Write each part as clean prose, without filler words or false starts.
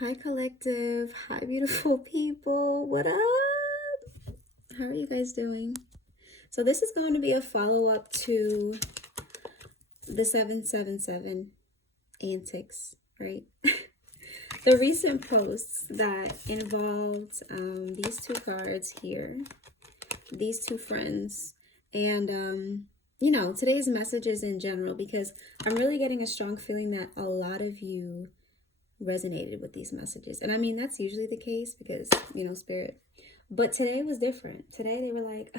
Hi, collective. Hi, beautiful people. What up? How are you guys doing? So, this is going to be a follow up to the 777 antics, right? The recent posts that involved these two cards here, these two friends, and today's messages in general, because I'm really getting a strong feeling that a lot of you resonated with these messages. And I mean, that's usually the case because, spirit. But today was different. Today they were like,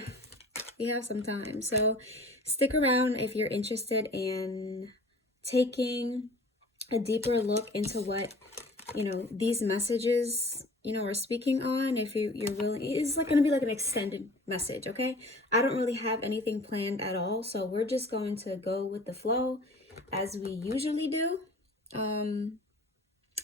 we have some time. So stick around if you're interested in taking a deeper look into what, these messages, are speaking on. If you're willing, it's like going to be like an extended message, okay? I don't really have anything planned at all. So we're just going to go with the flow as we usually do.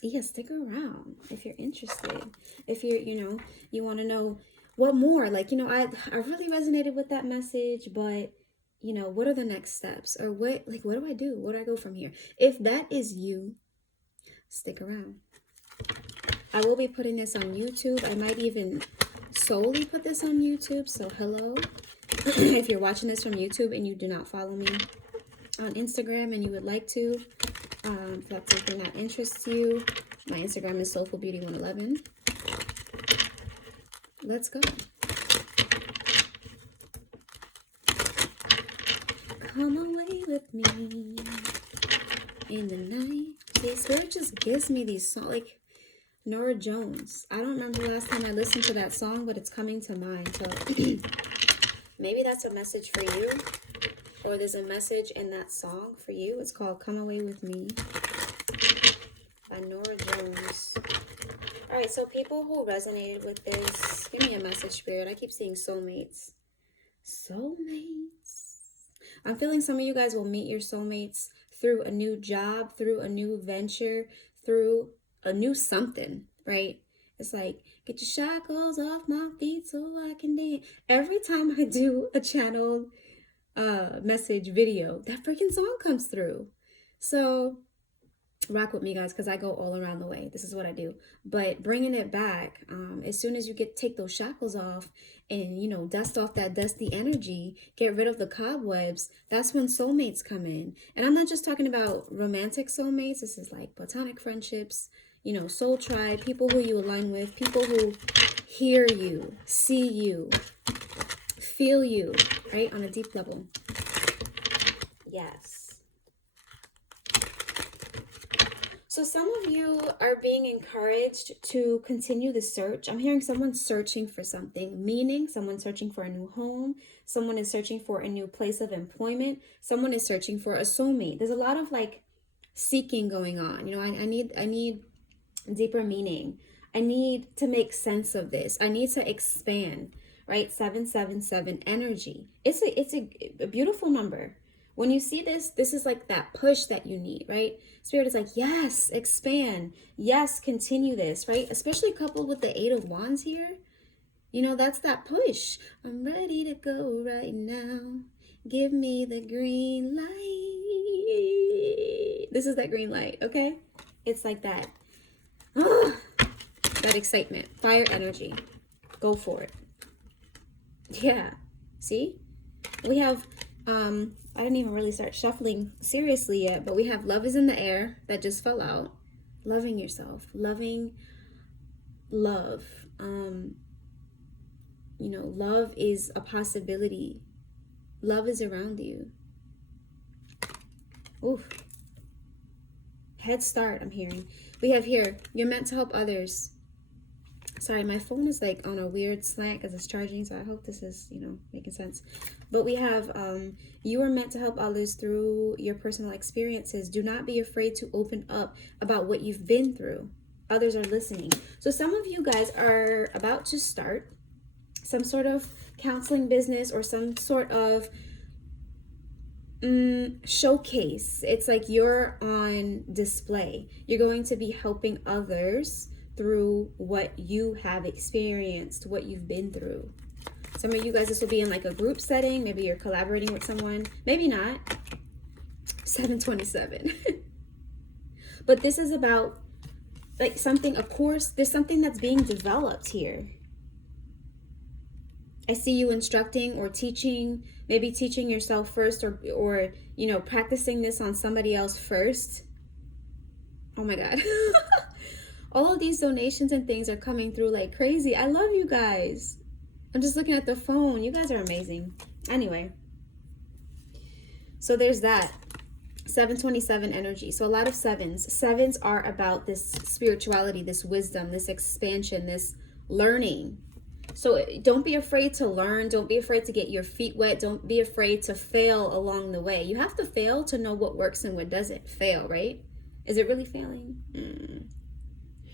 Yeah, stick around if you're interested. If you're, you want to know what more. Like, I really resonated with that message, but what are the next steps? Or what do I do? Where do I go from here? If that is you, stick around. I will be putting this on YouTube. I might even solely put this on YouTube. So hello. If you're watching this from YouTube and you do not follow me on Instagram and you would like to, if that's something that interests you, my Instagram is soulfulbeauty111. Let's go. Come away with me in the night. The spirit just gives me these songs, like Nora Jones. I don't remember the last time I listened to that song, but it's coming to mind. So maybe that's a message for you, or there's a message in that song for you. It's called Come Away With Me by Nora Jones. All right, so people who resonated with this, give me a message, spirit. I keep seeing soulmates. Soulmates. I'm feeling some of you guys will meet your soulmates through a new job, through a new venture, through a new something, right? It's like, get your shackles off my feet so I can dance. Every time I do a channeled message video, that freaking song comes through. So rock with me, guys, because I go all around the way. This is what I do. But bringing it back, as soon as you take those shackles off and dust off that dusty energy, get rid of the cobwebs, that's when soulmates come in. And I'm not just talking about romantic soulmates. This is like platonic friendships, soul tribe, people who you align with, people who hear you, see you, feel you, right, on a deep level. Yes. So some of you are being encouraged to continue the search. I'm hearing someone searching for something, meaning someone searching for a new home. Someone is searching for a new place of employment. Someone is searching for a soulmate. There's a lot of like seeking going on. I need deeper meaning. I need to make sense of this. I need to expand, right? 777 energy. It's a beautiful number. When you see this, this is like that push that you need, right? Spirit is like, yes, expand. Yes, continue this, right? Especially coupled with the 8 of Wands here. That's that push. I'm ready to go right now. Give me the green light. This is that green light, okay? It's like that. That excitement. Fire energy. Go for it. Yeah. See? We have I didn't even really start shuffling seriously yet, but we have love is in the air that just fell out. Loving yourself, loving love. Love is a possibility. Love is around you. Oof. Head start, I'm hearing. We have here, you're meant to help others. Sorry, my phone is like on a weird slant because it's charging, so I hope this is, making sense. But we have, you are meant to help others through your personal experiences. Do not be afraid to open up about what you've been through. Others are listening. So some of you guys are about to start some sort of counseling business or some sort of showcase. It's like you're on display. You're going to be helping others through what you have experienced, what you've been through. Some of you guys, this will be in like a group setting. Maybe you're collaborating with someone, maybe not. 727. But this is about like something, a course, there's something that's being developed here. I see you instructing or teaching, maybe teaching yourself first, or you know, practicing this on somebody else first. Oh my God. All of these donations and things are coming through like crazy. I love you guys. I'm just looking at the phone. You guys are amazing. Anyway, so there's that. 727 energy. So a lot of sevens. Sevens are about this spirituality, this wisdom, this expansion, this learning. So don't be afraid to learn. Don't be afraid to get your feet wet. Don't be afraid to fail along the way. You have to fail to know what works and what doesn't. Fail, right? Is it really failing?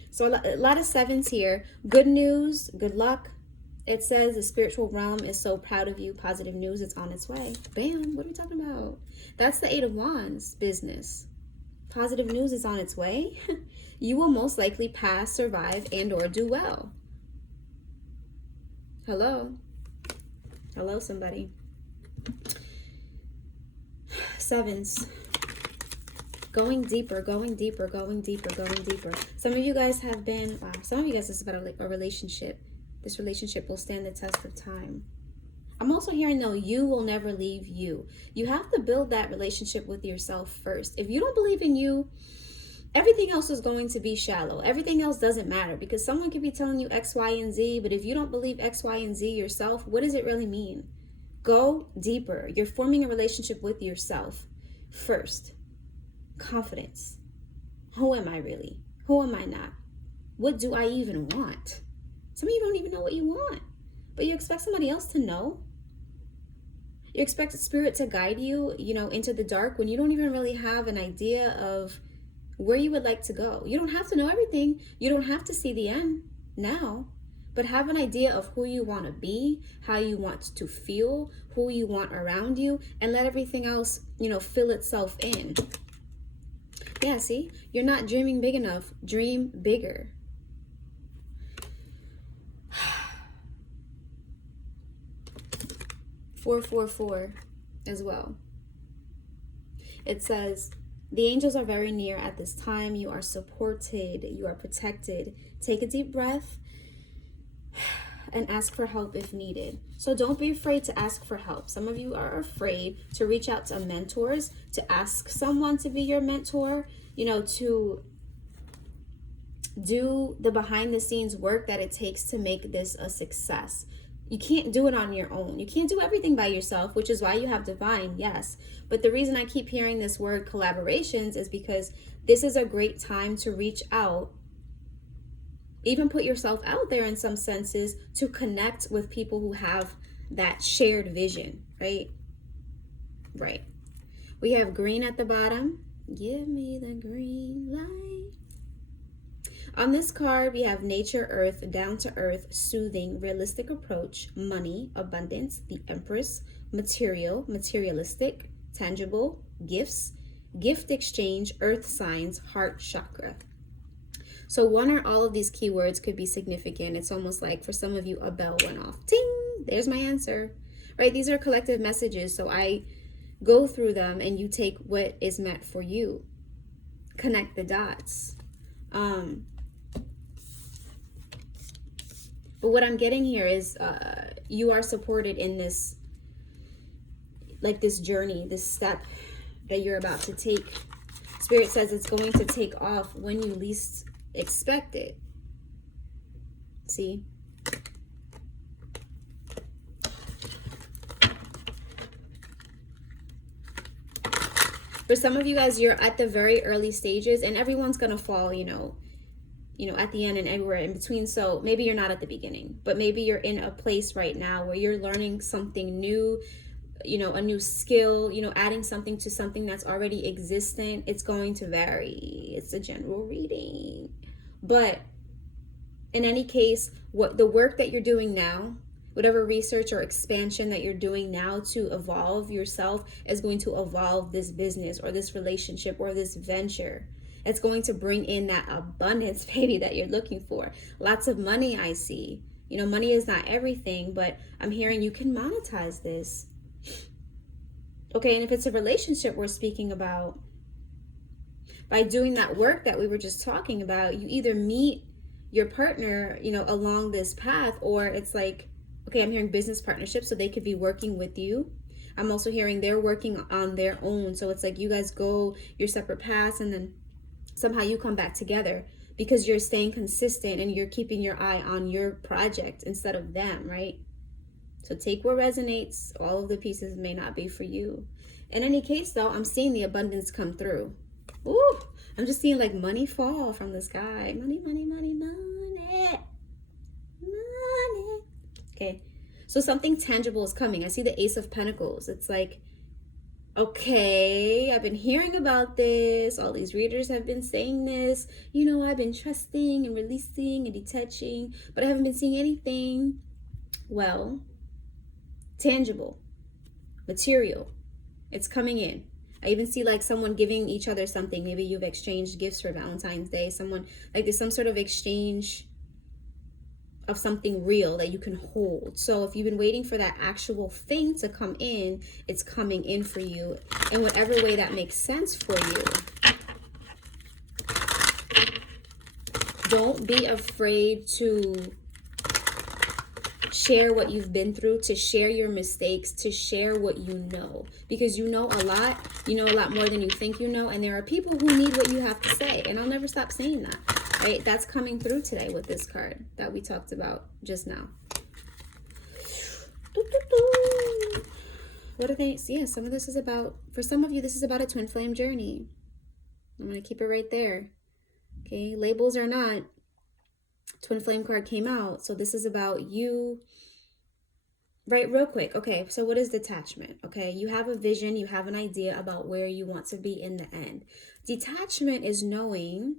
So a lot of sevens here. Good news, good luck. It says the spiritual realm is so proud of you. Positive news, it's on its way. Bam, what are we talking about? That's the 8 of Wands business. Positive news is on its way. You will most likely pass, survive, and or do well. Hello? Hello, somebody. Sevens. Going deeper, going deeper, going deeper, going deeper. Some of you guys have been, wow, some of you guys, this is about a relationship. This relationship will stand the test of time. I'm also hearing, though, you will never leave you. You have to build that relationship with yourself first. If you don't believe in you, everything else is going to be shallow. Everything else doesn't matter, because someone could be telling you X, Y, and Z, but if you don't believe X, Y, and Z yourself, what does it really mean? Go deeper. You're forming a relationship with yourself first. Confidence. Who am I really? Who am I not? What do I even want? Some of you don't even know what you want, but you expect somebody else to know. You expect spirit to guide you, you know, into the dark when you don't even really have an idea of where you would like to go. You don't have to know everything. You don't have to see the end now, but have an idea of who you want to be, how you want to feel, who you want around you, and let everything else, you know, fill itself in. Yeah, see, you're not dreaming big enough. Dream bigger. 444 as well. It says, the angels are very near at this time. You are supported. You are protected. Take a deep breath and ask for help if needed. So don't be afraid to ask for help. Some of you are afraid to reach out to mentors, to ask someone to be your mentor, you know, to do the behind the scenes work that it takes to make this a success. You can't do it on your own. You can't do everything by yourself, which is why you have divine, yes. But the reason I keep hearing this word collaborations is because this is a great time to reach out, even put yourself out there in some senses, to connect with people who have that shared vision, right? Right. We have green at the bottom. Give me the green light. On this card, we have nature, earth, down to earth, soothing, realistic approach, money, abundance, the empress, material, materialistic, tangible, gifts, gift exchange, earth signs, heart chakra. So one or all of these keywords could be significant. It's almost like for some of you, a bell went off. Ting! There's my answer, right? These are collective messages. So I go through them and you take what is meant for you. Connect the dots. But what I'm getting here is you are supported in this, like this journey, this step that you're about to take. Spirit says it's going to take off when you least expect it. See? For some of you guys, you're at the very early stages, and everyone's going to fall, you know, at the end and everywhere in between. So maybe you're not at the beginning, but maybe you're in a place right now where you're learning something new, you know, a new skill, you know, adding something to something that's already existent. It's going to vary. It's a general reading. But in any case, what the work that you're doing now, whatever research or expansion that you're doing now to evolve yourself, is going to evolve this business or this relationship or this venture. It's going to bring in that abundance, baby, that you're looking for. Lots of money, I see. You know, money is not everything, but I'm hearing you can monetize this. Okay, and if it's a relationship we're speaking about, by doing that work that we were just talking about, you either meet your partner, you know, along this path, or it's like, okay, I'm hearing business partnerships, so they could be working with you. I'm also hearing they're working on their own. So it's like you guys go your separate paths and then somehow you come back together because you're staying consistent and you're keeping your eye on your project instead of them, right? So take what resonates. All of the pieces may not be for you. In any case, though, I'm seeing the abundance come through. Ooh, I'm just seeing like money fall from the sky. Money, money, money, money, money. Okay, so something tangible is coming. I see the Ace of Pentacles. It's like, okay, I've been hearing about this. All these readers have been saying this. You know, I've been trusting and releasing and detaching, but I haven't been seeing anything. Well, tangible, material, it's coming in. I even see like someone giving each other something. Maybe you've exchanged gifts for Valentine's Day. Someone, like there's some sort of exchange of something real that you can hold. So if you've been waiting for that actual thing to come in, it's coming in for you in whatever way that makes sense for you. Don't be afraid to share what you've been through, to share your mistakes, to share what you know, because you know a lot. You know a lot more than you think you know, and there are people who need what you have to say, and I'll never stop saying that, right? That's coming through today with this card that we talked about just now. What are they? Yeah, some of this is about, for some of you, this is about a twin flame journey. I'm going to keep it right there. Okay, labels or not, twin flame card came out, so this is about you. Right, real quick. Okay, so what is detachment? Okay, you have a vision, you have an idea about where you want to be in the end. Detachment is knowing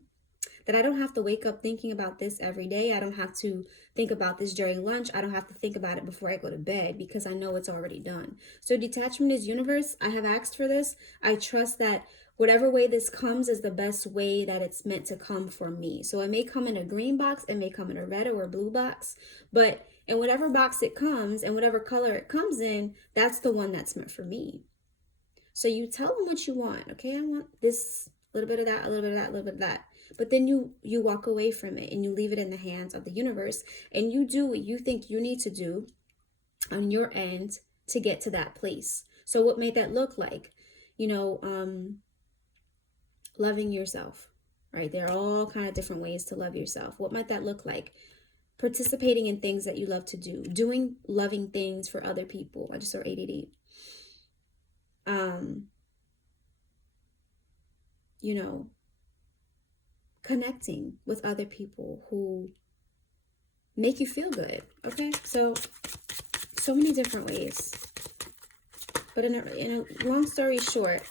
that I don't have to wake up thinking about this every day. I don't have to think about this during lunch. I don't have to think about it before I go to bed because I know it's already done. So detachment is universe. I have asked for this. I trust that whatever way this comes is the best way that it's meant to come for me. So it may come in a green box, it may come in a red or a blue box, but in whatever box it comes and whatever color it comes in, that's the one that's meant for me. So you tell them what you want. Okay, I want this, a little bit of that, a little bit of that, a little bit of that. But then you walk away from it and you leave it in the hands of the universe, and you do what you think you need to do on your end to get to that place. So what might that look like? You know, loving yourself, right? There are all kind of different ways to love yourself. What might that look like? Participating in things that you love to do, doing loving things for other people. I just saw 888. You know, connecting with other people who make you feel good. Okay, so many different ways. But in a long story short,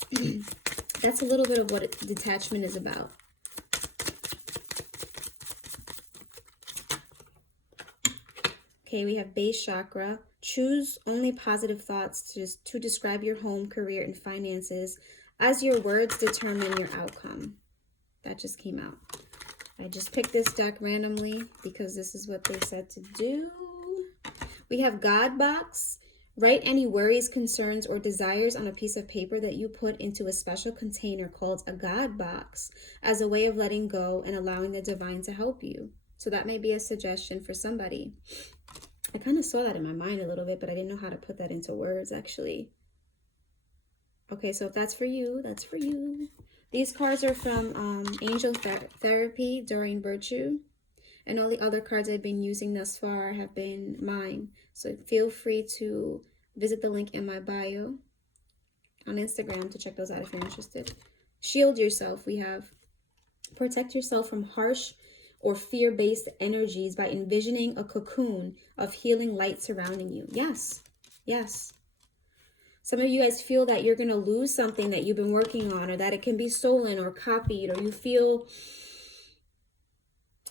that's a little bit of what detachment is about. Okay, we have base chakra. Choose only positive thoughts to describe your home, career, and finances, as your words determine your outcome. That just came out. I just picked this deck randomly because this is what they said to do. We have God box. Write any worries, concerns, or desires on a piece of paper that you put into a special container called a God box as a way of letting go and allowing the divine to help you. So that may be a suggestion for somebody. I kind of saw that in my mind a little bit, but I didn't know how to put that into words, actually. Okay, so if that's for you, that's for you. These cards are from Angel Therapy, Doreen Virtue. And all the other cards I've been using thus far have been mine. So feel free to visit the link in my bio on Instagram to check those out if you're interested. Shield yourself. We have protect yourself from harsh or fear-based energies by envisioning a cocoon of healing light surrounding you. Yes, yes. Some of you guys feel that you're going to lose something that you've been working on, or that it can be stolen or copied, or you feel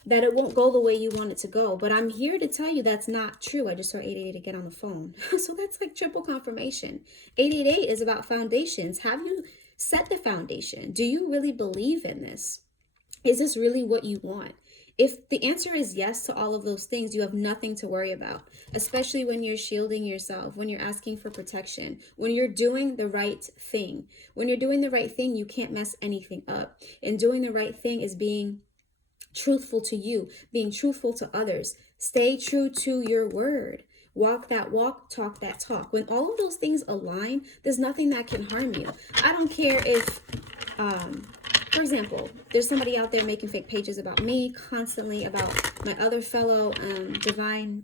that it won't go the way you want it to go. But I'm here to tell you that's not true. I just saw 888 to get on the phone. So that's like triple confirmation. 888 is about foundations. Have you set the foundation? Do you really believe in this? Is this really what you want? If the answer is yes to all of those things, you have nothing to worry about, especially when you're shielding yourself, when you're asking for protection, when you're doing the right thing. When you're doing the right thing, you can't mess anything up. And doing the right thing is being truthful to you, being truthful to others. Stay true to your word. Walk that walk, talk that talk. When all of those things align, there's nothing that can harm you. I don't care if, for example, there's somebody out there making fake pages about me constantly, about my other fellow divine,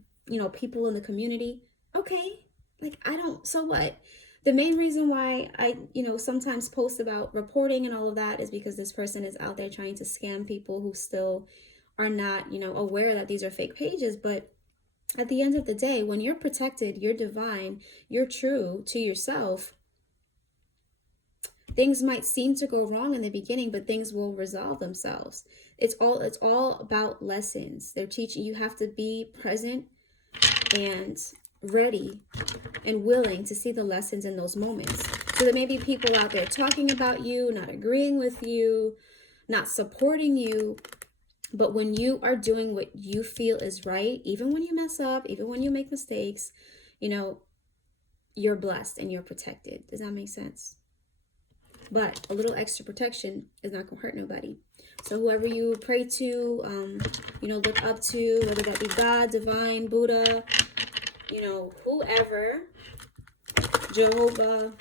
people in the community. Okay, like I don't, so what? The main reason why I, sometimes post about reporting and all of that is because this person is out there trying to scam people who still are not, aware that these are fake pages. But at the end of the day, when you're protected, you're divine, you're true to yourself, things might seem to go wrong in the beginning, but things will resolve themselves. It's all about lessons. They're teaching you have to be present and ready and willing to see the lessons in those moments. So there may be people out there talking about you, not agreeing with you, not supporting you. But when you are doing what you feel is right, even when you mess up, even when you make mistakes, you're blessed and you're protected. Does that make sense? But a little extra protection is not going to hurt nobody. So whoever you pray to, look up to, whether that be God, divine, Buddha, whoever, Jehovah,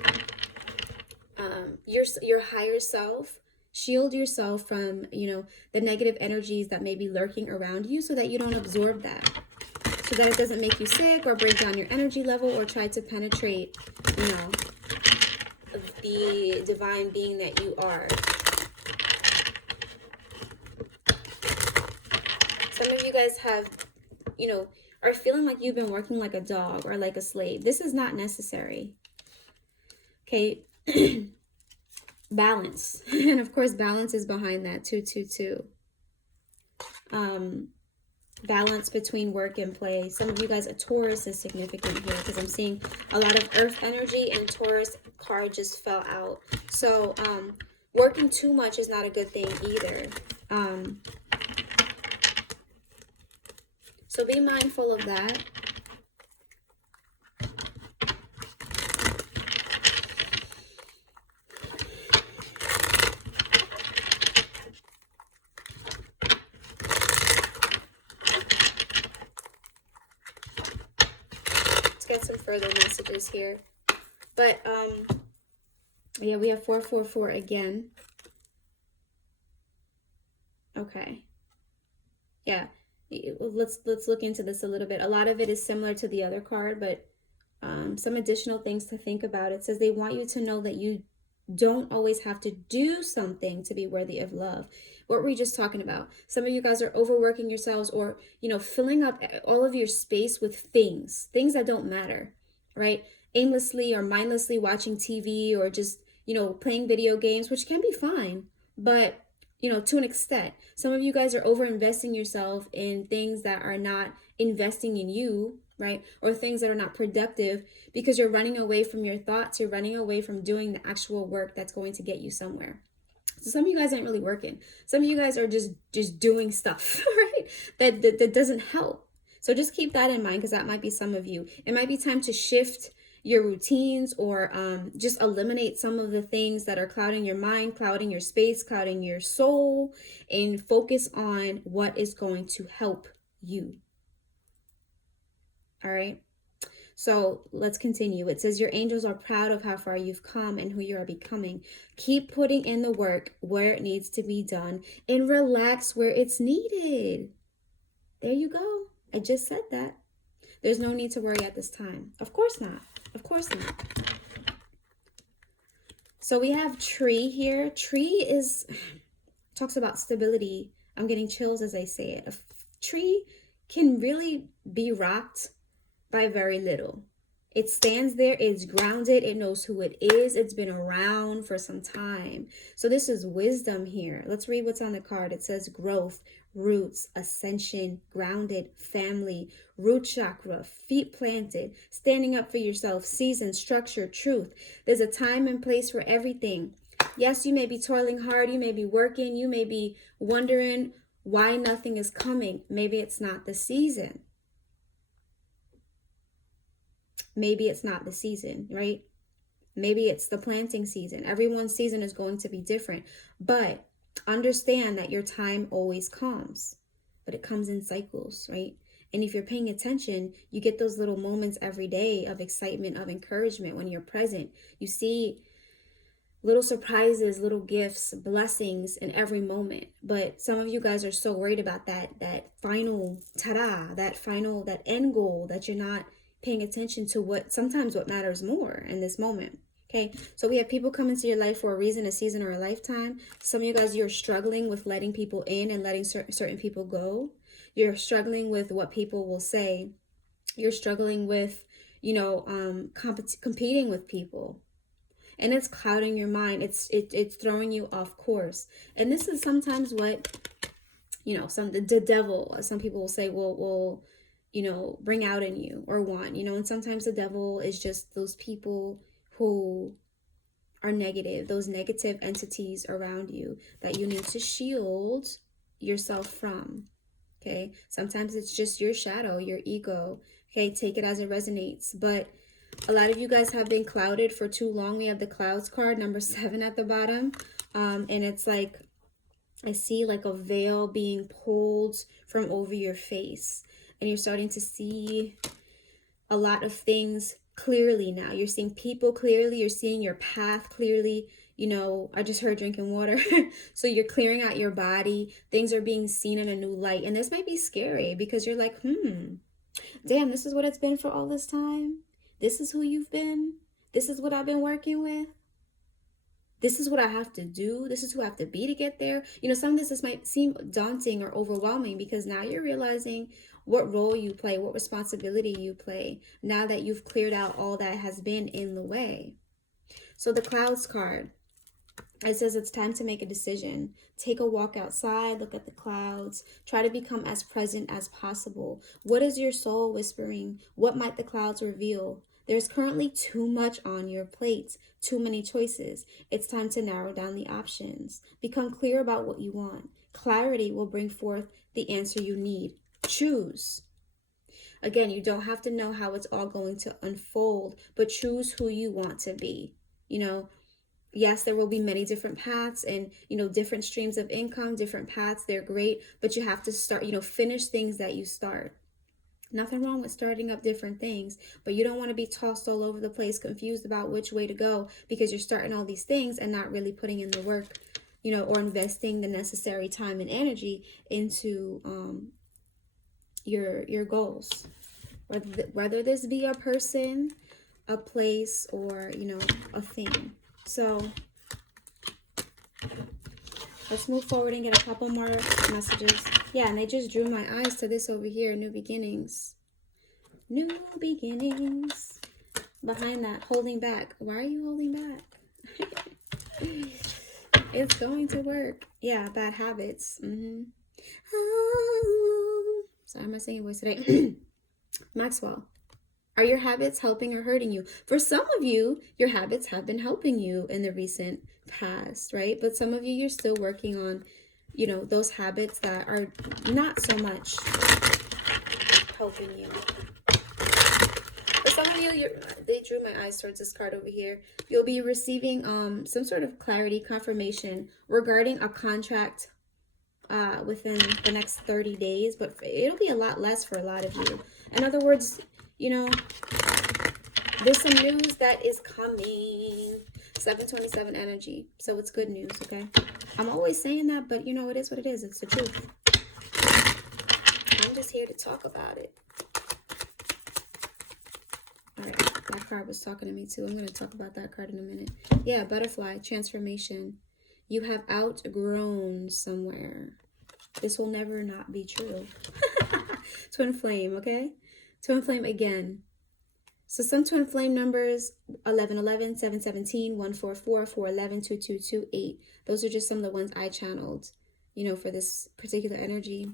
your higher self, shield yourself from, the negative energies that may be lurking around you so that you don't absorb that. So that it doesn't make you sick or break down your energy level or try to penetrate, the divine being that you are. Some of you guys have, are feeling like you've been working like a dog or like a slave. This is not necessary. Okay. Balance. And of course, balance is behind that 222. Balance between work and play. Some of you guys, a Taurus is significant here because I'm seeing a lot of earth energy and Taurus card just fell out. So working too much is not a good thing either. So be mindful of that. Get some further messages here, but yeah, we have 444 again. Okay, yeah, let's look into this a little bit. A lot of it is similar to the other card, but some additional things to think about. It says they want you to know that you don't always have to do something to be worthy of love. What were we just talking about? Some of you guys are overworking yourselves or, filling up all of your space with things that don't matter, right? Aimlessly or mindlessly watching TV or just, playing video games, which can be fine, but, to an extent. Some of you guys are over investing yourself in things that are not investing in you, right? Or things that are not productive because you're running away from your thoughts. You're running away from doing the actual work that's going to get you somewhere. So some of you guys ain't really working. Some of you guys are just doing stuff, right? That doesn't help. So just keep that in mind because that might be some of you. It might be time to shift your routines or just eliminate some of the things that are clouding your mind, clouding your space, clouding your soul, and focus on what is going to help you. All right. So let's continue. It says your angels are proud of how far you've come and who you are becoming. Keep putting in the work where it needs to be done and relax where it's needed. There you go. I just said that. There's no need to worry at this time. Of course not. Of course not. So we have tree here. Tree talks about stability. I'm getting chills as I say it. A tree can really be rocked by very little. It stands there, it's grounded, it knows who it is, it's been around for some time. So this is wisdom here. Let's read what's on the card. It says growth, roots, ascension, grounded, family, root chakra, feet planted, standing up for yourself, season, structure, truth. There's a time and place for everything. Yes, you may be toiling hard, you may be working, you may be wondering why nothing is coming. Maybe it's not the season. Maybe it's not the season, right? Maybe it's the planting season. Everyone's season is going to be different. But understand that your time always comes, but it comes in cycles, right? And if you're paying attention, you get those little moments every day of excitement, of encouragement when you're present. You see little surprises, little gifts, blessings in every moment. But some of you guys are so worried about that final ta-da, that end goal, that you're not paying attention to what matters more in this moment. Okay, so we have people come into your life for a reason, a season, or a lifetime. Some of you guys, you're struggling with letting people in and letting certain people go. You're struggling with what people will say. You're struggling with, competing with people. And it's clouding your mind. It's throwing you off course. And this is sometimes what, the devil, some people will say, will bring out in you or want, and sometimes the devil is just those people who are negative, those negative entities around you that you need to shield yourself from. Okay, sometimes it's just your shadow, your ego. Okay, take it as it resonates. But a lot of you guys have been clouded for too long. We have the clouds card, number 7 at the bottom. And it's like, I see like a veil being pulled from over your face. And you're starting to see a lot of things clearly now. You're seeing people clearly. You're seeing your path clearly. I just heard drinking water. So you're clearing out your body. Things are being seen in a new light. And this might be scary because you're like, damn, this is what it's been for all this time. This is who you've been. This is what I've been working with. This is what I have to do. This is who I have to be to get there. Some of this might seem daunting or overwhelming because now you're realizing what role you play, what responsibility you play, now that you've cleared out all that has been in the way. So the clouds card, it says it's time to make a decision. Take a walk outside, look at the clouds, try to become as present as possible. What is your soul whispering? What might the clouds reveal? There's currently too much on your plate, too many choices. It's time to narrow down the options. Become clear about what you want. Clarity will bring forth the answer you need. Choose. Again, you don't have to know how it's all going to unfold, but choose who you want to be. Yes, there will be many different paths and, different streams of income, different paths. They're great, but you have to start, finish things that you start. Nothing wrong with starting up different things, but you don't want to be tossed all over the place, confused about which way to go because you're starting all these things and not really putting in the work, or investing the necessary time and energy into your goals. Whether this be a person, a place, or, a thing. So let's move forward and get a couple more messages. Yeah, and they just drew my eyes to this over here, new beginnings. New beginnings. Behind that, holding back. Why are you holding back? It's going to work. Yeah, bad habits. Oh. Sorry, I'm not singing voice today. Maxwell. Are your habits helping or hurting you? For some of you, your habits have been helping you in the recent past, right? But some of you, you're still working on, those habits that are not so much helping you. For some of you, they drew my eyes towards this card over here. You'll be receiving some sort of clarity, confirmation regarding a contract within the next 30 days, but it'll be a lot less for a lot of you. In other words, there's some news that is coming. 727 energy. So it's good news, okay? I'm always saying that, but it is what it is. It's the truth. I'm just here to talk about it. All right, that card was talking to me too. I'm going to talk about that card in a minute. Yeah, butterfly, transformation. You have outgrown somewhere. This will never not be true. Twin flame, okay? Twin flame again. So some twin flame numbers, 1111, 717, 144, 411, 2228. Those are just some of the ones I channeled, for this particular energy.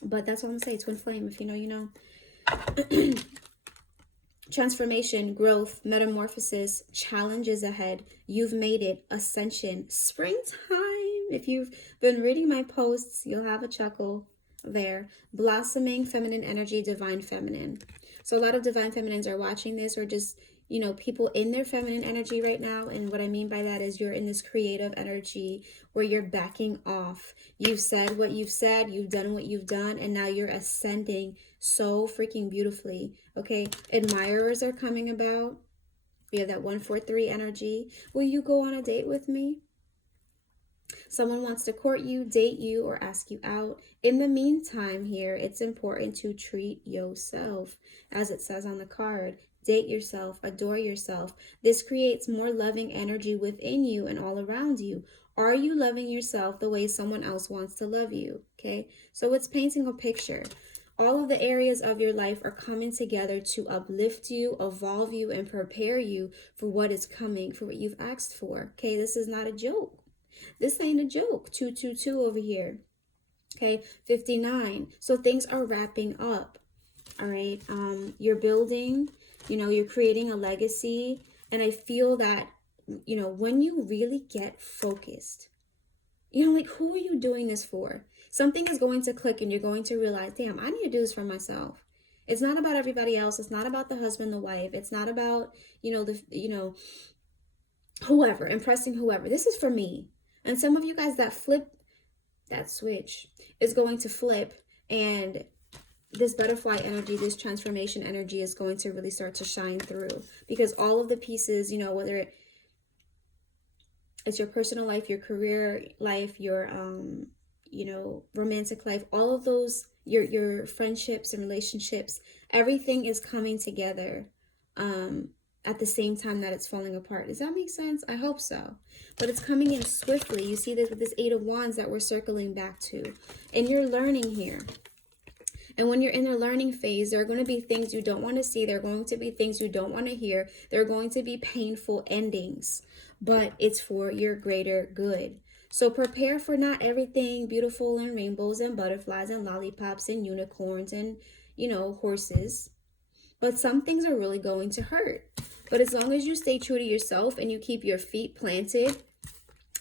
But that's all I'm going to say. Twin flame, if you know, you know. Transformation, growth, metamorphosis, challenges ahead. You've made it. Ascension. Springtime. If you've been reading my posts, you'll have a chuckle there. Blossoming feminine energy, divine feminine. So a lot of divine feminines are watching this, or just, people in their feminine energy right now. And what I mean by that is you're in this creative energy where you're backing off. You've said what you've said, you've done what you've done, and now you're ascending so freaking beautifully. Okay, admirers are coming about. We have that 143 energy. Will you go on a date with me? Someone wants to court you, date you, or ask you out. In the meantime, here, it's important to treat yourself, as it says on the card. Date yourself, adore yourself. This creates more loving energy within you and all around you. Are you loving yourself the way someone else wants to love you? Okay, so it's painting a picture. All of the areas of your life are coming together to uplift you, evolve you, and prepare you for what is coming, for what you've asked for. Okay, this is not a joke. This ain't a joke. 222 over here. Okay, 59. So things are wrapping up. All right. You're building, you're creating a legacy. And I feel that, when you really get focused, like, who are you doing this for? Something is going to click and you're going to realize, damn, I need to do this for myself. It's not about everybody else. It's not about the husband, the wife. It's not about, whoever, impressing whoever. This is for me. And some of you guys that switch is going to flip, and this butterfly energy, this transformation energy is going to really start to shine through, because all of the pieces, whether it's your personal life, your career life, your romantic life, all of those, your friendships and relationships, everything is coming together at the same time that it's falling apart. Does that make sense? I hope so. But it's coming in swiftly. You see this with this 8 of Wands that we're circling back to. And you're learning here. And when you're in the learning phase, there are going to be things you don't want to see. There are going to be things you don't want to hear. There are going to be painful endings. But it's for your greater good. So prepare for not everything beautiful and rainbows and butterflies and lollipops and unicorns and, horses. But some things are really going to hurt. But as long as you stay true to yourself and you keep your feet planted,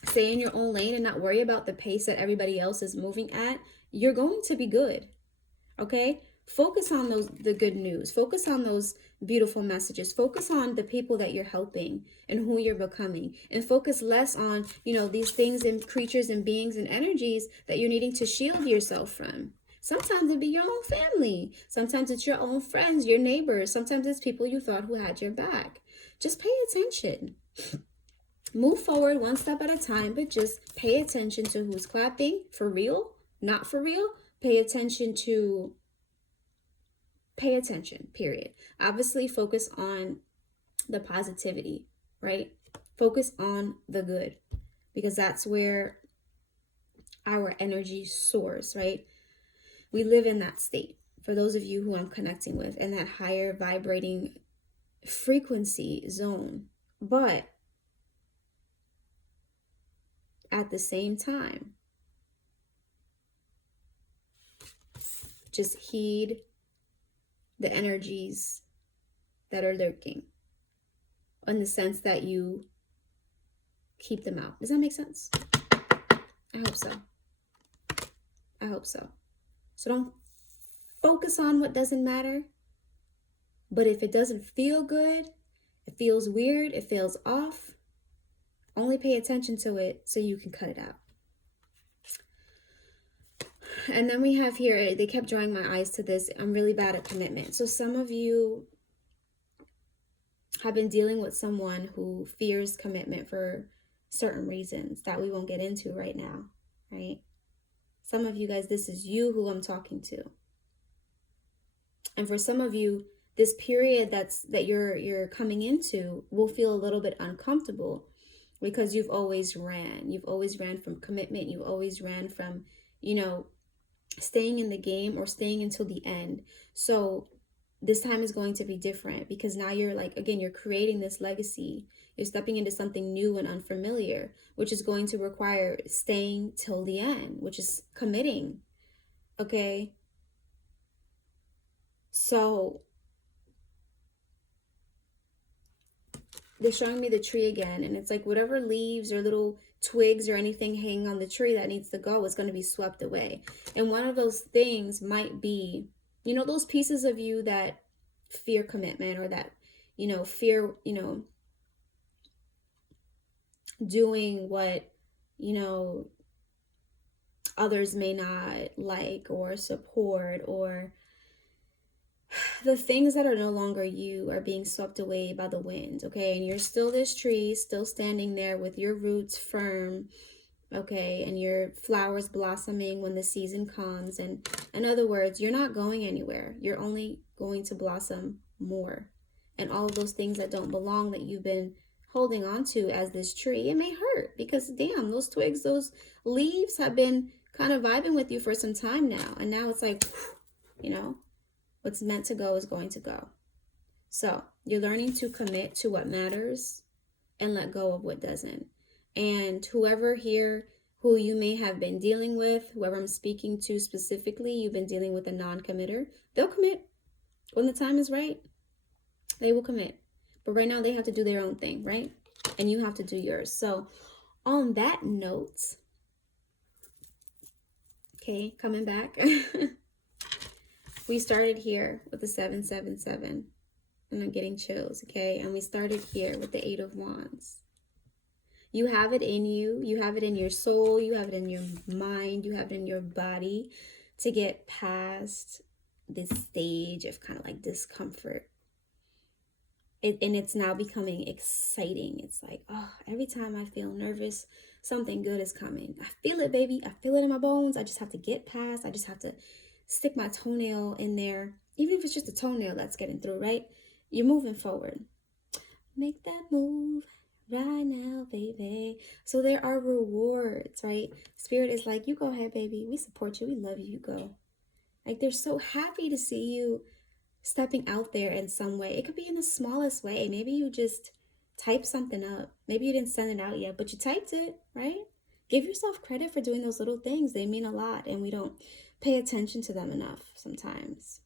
stay in your own lane and not worry about the pace that everybody else is moving at, you're going to be good. Okay? Focus on the good news. Focus on those beautiful messages. Focus on the people that you're helping and who you're becoming. And focus less on, these things and creatures and beings and energies that you're needing to shield yourself from. Sometimes it be your own family. Sometimes it's your own friends, your neighbors. Sometimes it's people you thought who had your back. Just pay attention. Move forward one step at a time, but just pay attention to who's clapping, for real, not for real. Pay attention, period. Obviously, focus on the positivity, right? Focus on the good, because that's where our energy soars, right? We live in that state. For those of you who I'm connecting with, in that higher vibrating frequency zone. But at the same time, just heed the energies that are lurking, in the sense that you keep them out. Does that make sense? I hope so. I hope so. So don't focus on what doesn't matter. But if it doesn't feel good, it feels weird, it feels off, only pay attention to it so you can cut it out. And then we have here, they kept drawing my eyes to this, I'm really bad at commitment. So some of you have been dealing with someone who fears commitment for certain reasons that we won't get into right now, right? Some of you guys, this is you who I'm talking to. And for some of you, this period that you're coming into will feel a little bit uncomfortable, because you've always ran. You've always ran from commitment. You always ran from, staying in the game or staying until the end. So this time is going to be different, because now you're you're creating this legacy. You're stepping into something new and unfamiliar, which is going to require staying till the end, which is committing. Okay. So they're showing me the tree again, and it's like whatever leaves or little twigs or anything hanging on the tree that needs to go is going to be swept away. And one of those things might be, you know, those pieces of you that fear commitment, or that, you know, fear, you know, doing what, you know, others may not like or support, or the things that are no longer you are being swept away by the wind, okay? And you're still this tree, still standing there with your roots firm, okay? And your flowers blossoming when the season comes. And in other words, you're not going anywhere. You're only going to blossom more. And all of those things that don't belong, that you've been holding on to as this tree, it may hurt, because damn, those twigs, those leaves have been kind of vibing with you for some time now. And now it's like, you know, what's meant to go is going to go. So you're learning to commit to what matters and let go of what doesn't. And whoever here who you may have been dealing with, whoever I'm speaking to specifically, you've been dealing with a non-committer, they'll commit. When the time is right, they will commit. But right now they have to do their own thing, right? And you have to do yours. So on that note, okay, coming back, we started here with the 777. And I'm getting chills, okay? And we started here with the 8 of Wands. You have it in you. You have it in your soul. You have it in your mind. You have it in your body to get past this stage of kind of like discomfort. And it's now becoming exciting. It's like, oh, every time I feel nervous, something good is coming. I feel it, baby. I feel it in my bones. I just have to get past. I just have to stick my toenail in there. Even if it's just a toenail that's getting through, right? You're moving forward. Make that move right now, baby. So there are rewards, right? Spirit is like, you go ahead, baby. We support you. We love you. You go. Like, they're so happy to see you stepping out there in some way. It could be in the smallest way. Maybe you just type something up. Maybe you didn't send it out yet, but you typed it, right? Give yourself credit for doing those little things. They mean a lot, and we don't pay attention to them enough sometimes.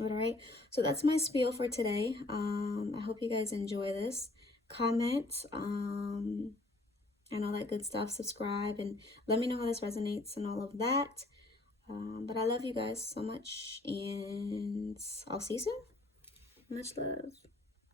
All right, so that's my spiel for today. I hope you guys enjoy this. Comment and all that good stuff. Subscribe and let me know how this resonates and all of that. But I love you guys so much, and I'll see you soon. Much love.